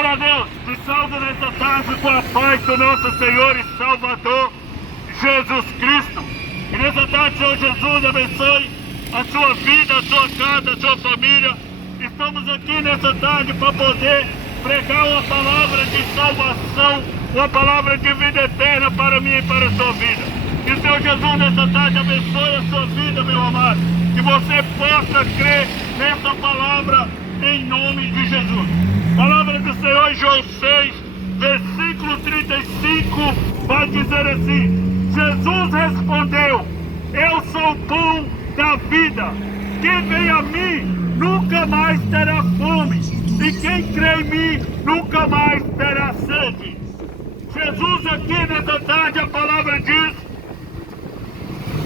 Glória a Deus, te salvo nessa tarde com a paz do nosso Senhor e Salvador Jesus Cristo. E nessa tarde, Senhor Jesus, abençoe a sua vida, a sua casa, a sua família. Estamos aqui nessa tarde para poder pregar uma palavra de salvação, uma palavra de vida eterna para mim e para a sua vida. Que o Senhor Jesus nessa tarde abençoe a sua vida, meu amado. Que você possa crer nessa palavra em nome de Jesus. Palavra do Senhor, João 6, versículo 35, vai dizer assim: Jesus respondeu: eu sou o pão da vida. Quem vem a mim nunca mais terá fome, e quem crê em mim nunca mais terá sede. Jesus aqui nessa tarde, a palavra diz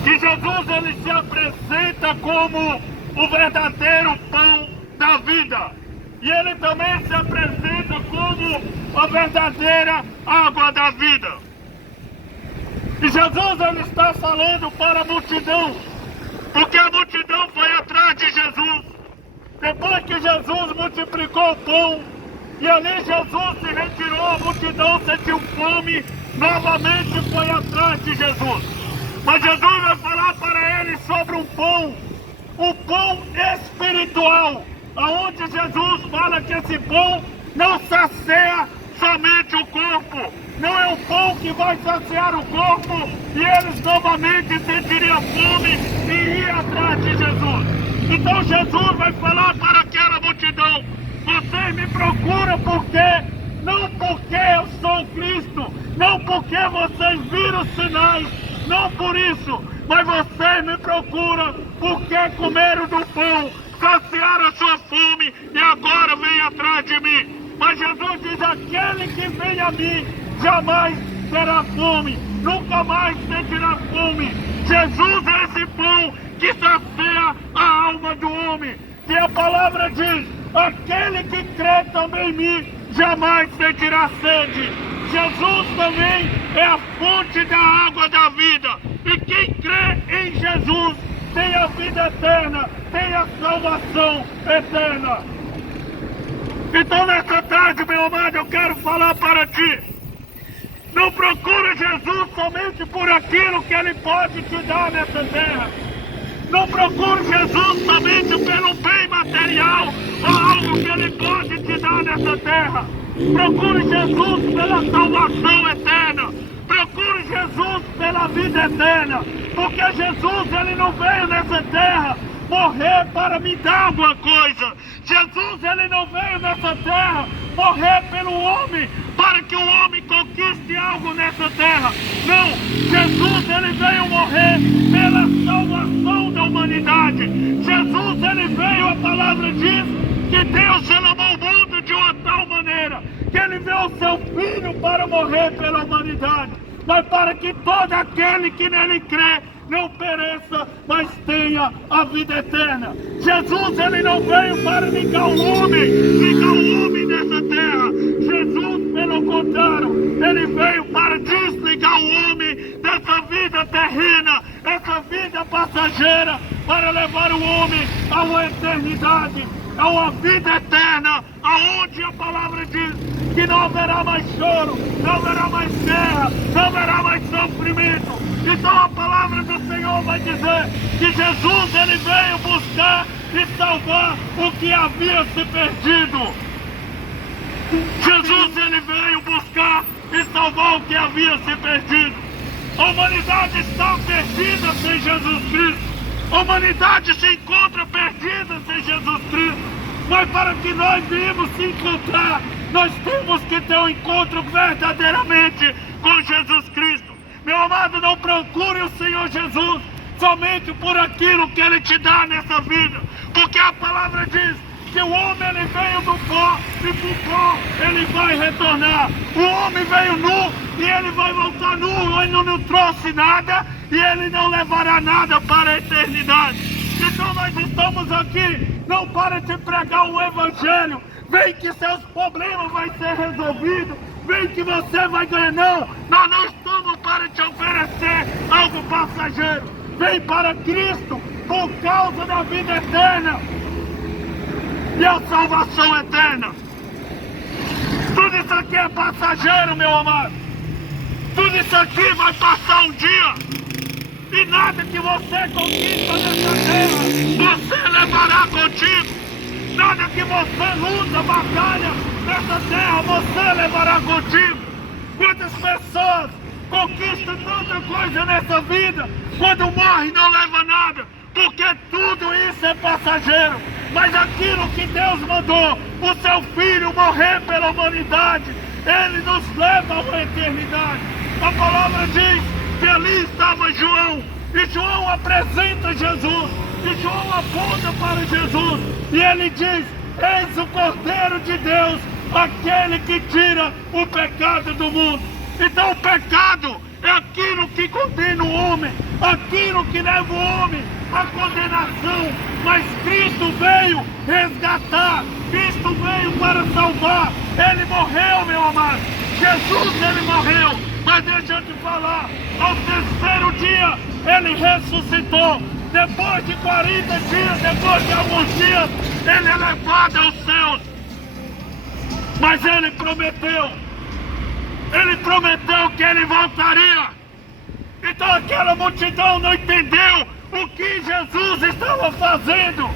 que Jesus ele se apresenta como o verdadeiro pão da vida. E ele também se apresenta como a verdadeira água da vida. E Jesus ele está falando para a multidão, porque a multidão foi atrás de Jesus. Depois que Jesus multiplicou o pão, e ali Jesus se retirou, a multidão sentiu fome, novamente foi atrás de Jesus. Mas Jesus vai falar para eles sobre um pão espiritual, aonde Jesus fala que esse pão não sacia somente o corpo, não é o pão que vai saciar o corpo e eles novamente sentiriam fome e ir atrás de Jesus. Então Jesus vai falar para aquela multidão: vocês me procuram não porque eu sou Cristo, não porque vocês viram sinais, não por isso, mas vocês me procuram porque comeram do pão, saciaram a sua fome e agora vem atrás de mim. Mas Jesus diz: aquele que vem a mim jamais terá fome, nunca mais sentirá fome. Jesus é esse pão que sacia a alma do homem. E a palavra diz: aquele que crê também em mim jamais sentirá sede. Jesus também é a fonte da água da vida. E quem crê em Jesus tem a vida eterna, tem a salvação eterna. Então nessa tarde, meu amado, eu quero falar para ti: não procure Jesus somente por aquilo que Ele pode te dar nessa terra. Não procure Jesus somente pelo bem material ou algo que Ele pode te dar nessa terra. Procure Jesus pela salvação eterna. Procure Jesus pela vida eterna. Porque Jesus ele não veio nessa terra morrer para me dar alguma coisa. Jesus ele não veio nessa terra morrer pelo homem para que o homem conquiste algo nessa terra. Não, Jesus ele veio morrer pela salvação da humanidade. Jesus ele veio, a palavra diz que Deus ele amou o mundo de uma tal maneira que ele deu o seu filho para morrer pela humanidade, mas para que todo aquele que nele crê não pereça, mas tenha a vida eterna. Jesus ele não veio para ligar o homem nessa terra. Jesus, pelo contrário, ele veio para desligar o homem dessa vida terrena, essa vida passageira, para levar o homem a uma eternidade, a uma vida eterna, aonde a palavra diz que não haverá mais choro, não haverá mais guerra, não haverá mais sofrimento. Então a palavra do Senhor vai dizer que Jesus ele veio buscar e salvar o que havia se perdido. Jesus ele veio buscar e salvar o que havia se perdido. A humanidade está perdida sem Jesus Cristo. A humanidade se encontra perdida sem Jesus Cristo. Mas para que nós viemos se encontrar, nós temos que ter um encontro verdadeiramente com Jesus Cristo. Meu amado, não procure o Senhor Jesus somente por aquilo que Ele te dá nessa vida. Porque a palavra diz que o homem ele veio do pó e do pó ele vai retornar. O homem veio nu e ele vai voltar nu. Ele não trouxe nada e ele não levará nada para a eternidade. Então nós estamos aqui não para te pregar o evangelho. Vem que seus problemas vão ser resolvidos. Vem que você vai ganhar. Não, nós não estamos para te oferecer algo passageiro. Vem para Cristo por causa da vida eterna e a salvação eterna. Tudo isso aqui é passageiro, meu amado. Tudo isso aqui vai passar um dia. E nada que você conquista nessa terra, você levará contigo. Nada que você luta, batalha nessa terra, você levará contigo. Quantas pessoas conquistam tanta coisa nessa vida, quando morre não leva nada, porque tudo isso é passageiro. Mas aquilo que Deus mandou, o seu Filho morrer pela humanidade, Ele nos leva a uma eternidade. A palavra diz que ali estava João, e João apresenta Jesus, e João aponta para Jesus, e ele diz: eis o Cordeiro de Deus, aquele que tira o pecado do mundo. Então o pecado é aquilo que condena o homem, aquilo que leva o homem à condenação. Mas Cristo veio resgatar, Cristo veio para salvar. Ele morreu, meu amado. Jesus, ele morreu. Mas deixa eu te falar, ao terceiro dia ele ressuscitou. Depois de 40 dias, depois de alguns dias, ele é levado aos céus. Mas ele prometeu que ele voltaria. Então aquela multidão não entendeu o que Jesus estava fazendo.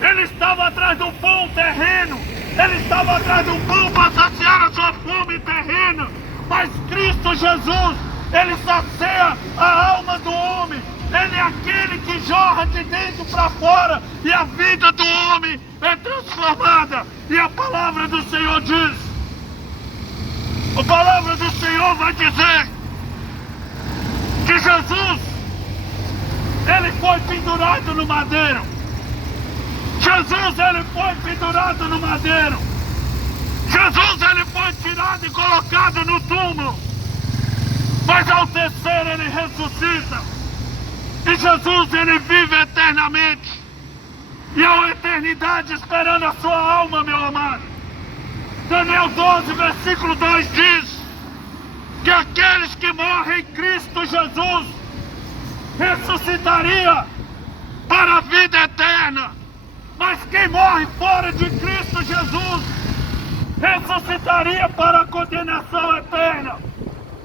Ele estava atrás do pão terreno, ele estava atrás do pão para saciar a sua fome terrena. Mas Cristo Jesus, ele sacia a alma do homem. Ele é aquele que jorra de dentro para fora, e a vida do homem é transformada. E a palavra do Senhor diz, a palavra do Senhor vai dizer que Jesus, ele foi pendurado no madeiro. Jesus, ele foi pendurado no madeiro. Jesus, ele foi tirado e colocado no túmulo. Mas ao terceiro ele ressuscita. E Jesus, ele vive eternamente. E há uma eternidade esperando a sua alma, meu amado. Daniel 12, versículo 2 diz que aqueles que morrem em Cristo Jesus ressuscitaria para a vida eterna. Mas quem morre fora de Cristo Jesus ressuscitaria para a condenação eterna.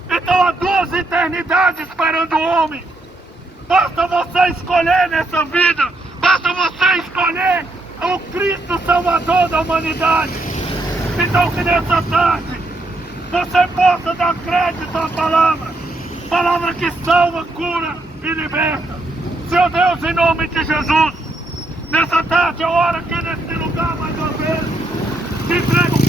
Então há duas eternidades esperando o homem. Basta você escolher nessa vida, basta você escolher o Cristo Salvador da humanidade. Então que nessa tarde você possa dar crédito à palavra, palavra que salva, cura e liberta. Senhor Deus, em nome de Jesus, nessa tarde eu oro aqui nesse lugar mais uma vez, te entrego